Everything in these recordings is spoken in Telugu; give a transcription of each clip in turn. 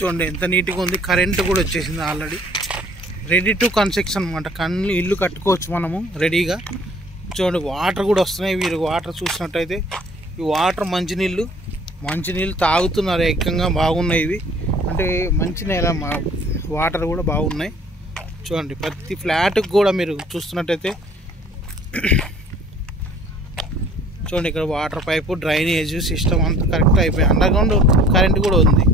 చూడండి ఎంత నీట్గా ఉంది. కరెంటు కూడా వచ్చేసింది ఆల్రెడీ. రెడీ టు కన్స్ట్రక్షన్ అనమాట. ఇల్లు కట్టుకోవచ్చు మనము రెడీగా. చూడండి వాటర్ కూడా వస్తున్నాయి. వీరు వాటర్ చూసినట్టయితే ఈ వాటర్ మంచినీళ్ళు తాగుతున్నారు ఏకంగా. బాగున్నాయి ఇవి, అంటే మంచి నేల, వాటర్ కూడా బాగున్నాయి. చూడండి ప్రతి ఫ్లాట్కి కూడా మీరు చూస్తున్నట్టయితే చూడండి ఇక్కడ వాటర్ పైపు, డ్రైనేజ్ సిస్టమ్ అంతా కరెక్ట్ అయిపోయి అండర్గ్రౌండ్ కరెంట్ కూడా ఉంది.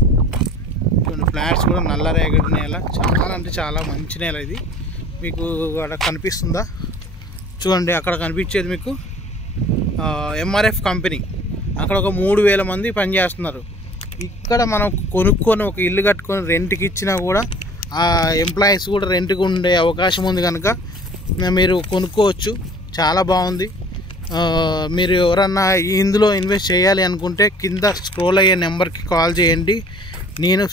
చూడండి ఫ్లాట్స్ కూడా నల్ల రేగడి నేల, చాలా అంటే చాలా మంచి నేల ఇది. మీకు అక్కడ కనిపిస్తుందా? చూడండి అక్కడ కనిపించేది మీకు ఎంఆర్ఎఫ్ కంపెనీ. అక్కడ ఒక 3000 మంది పనిచేస్తున్నారు. ఇక్కడ మనం కొనుక్కొని ఒక ఇల్లు కట్టుకొని రెంట్కి ఇచ్చినా కూడా ఆ ఎంప్లాయీస్ కూడా రెంట్కి ఉండే అవకాశం ఉంది కనుక మీరు కొనుక్కోవచ్చు. చాలా బాగుంది. మీరు ఎవరన్నా ఇందులో ఇన్వెస్ట్ చేయాలి అనుకుంటే కింద స్క్రోల్ అయ్యే నెంబర్కి కాల్ చేయండి. నేను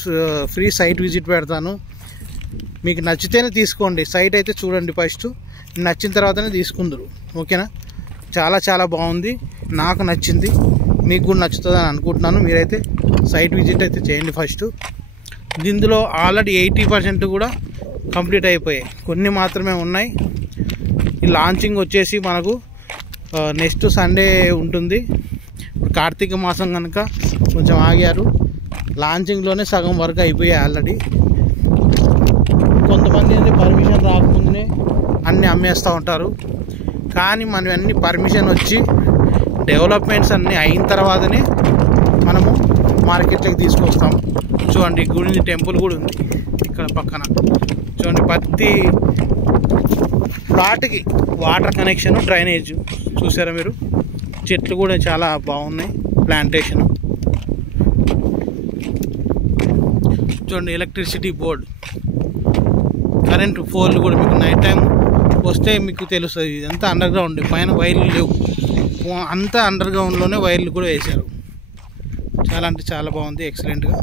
ఫ్రీ సైట్ విజిట్ పెడతాను. మీకు నచ్చితేనే తీసుకోండి. సైట్ అయితే చూడండి ఫస్ట్, నచ్చిన తర్వాతనే తీసుకుందరు. ఓకేనా? చాలా చాలా బాగుంది, నాకు నచ్చింది, మీకు కూడా నచ్చుతుందని అనుకుంటున్నాను. మీరైతే సైట్ విజిట్ అయితే చేయండి ఫస్ట్. దీనిలో ఆల్రెడీ 80% కూడా కంప్లీట్ అయిపోయాయి, కొన్ని మాత్రమే ఉన్నాయి. ఈ లాంచింగ్ వచ్చేసి మనకు నెక్స్ట్ సండే ఉంటుంది. ఇప్పుడు కార్తీక మాసం కనుక కొంచెం ఆగారు. లాంచింగ్లోనే సగం వరకు అయిపోయాయి ఆల్రెడీ. కొంతమంది పర్మిషన్ రాకముందునే అన్నీ అమ్మేస్తూ ఉంటారు. కానీ మనం అన్ని పర్మిషన్ వచ్చి డెవలప్మెంట్స్ అన్నీ అయిన తర్వాతనే మనము మార్కెట్లోకి తీసుకొస్తాం. చూడండి గుడి టెంపుల్ కూడా ఉంది ఇక్కడ పక్కన. చూడండి ప్రతి ప్లాట్కి వాటర్ కనెక్షన్, డ్రైనేజ్ చూసారా మీరు? చెట్లు కూడా చాలా బాగున్నాయి, ప్లాంటేషన్. చూడండి ఎలక్ట్రిసిటీ బోర్డు, కరెంటు పోల్లు కూడా మీకు నైట్ టైం వస్తే మీకు తెలుస్తుంది. ఇదంతా అండర్ గ్రౌండ్, పైన వైర్లు లేవు, అంతా అండర్ గ్రౌండ్లోనే వైర్లు కూడా వేశారు. చాలా అంటే చాలా బాగుంది, ఎక్సలెంట్గా.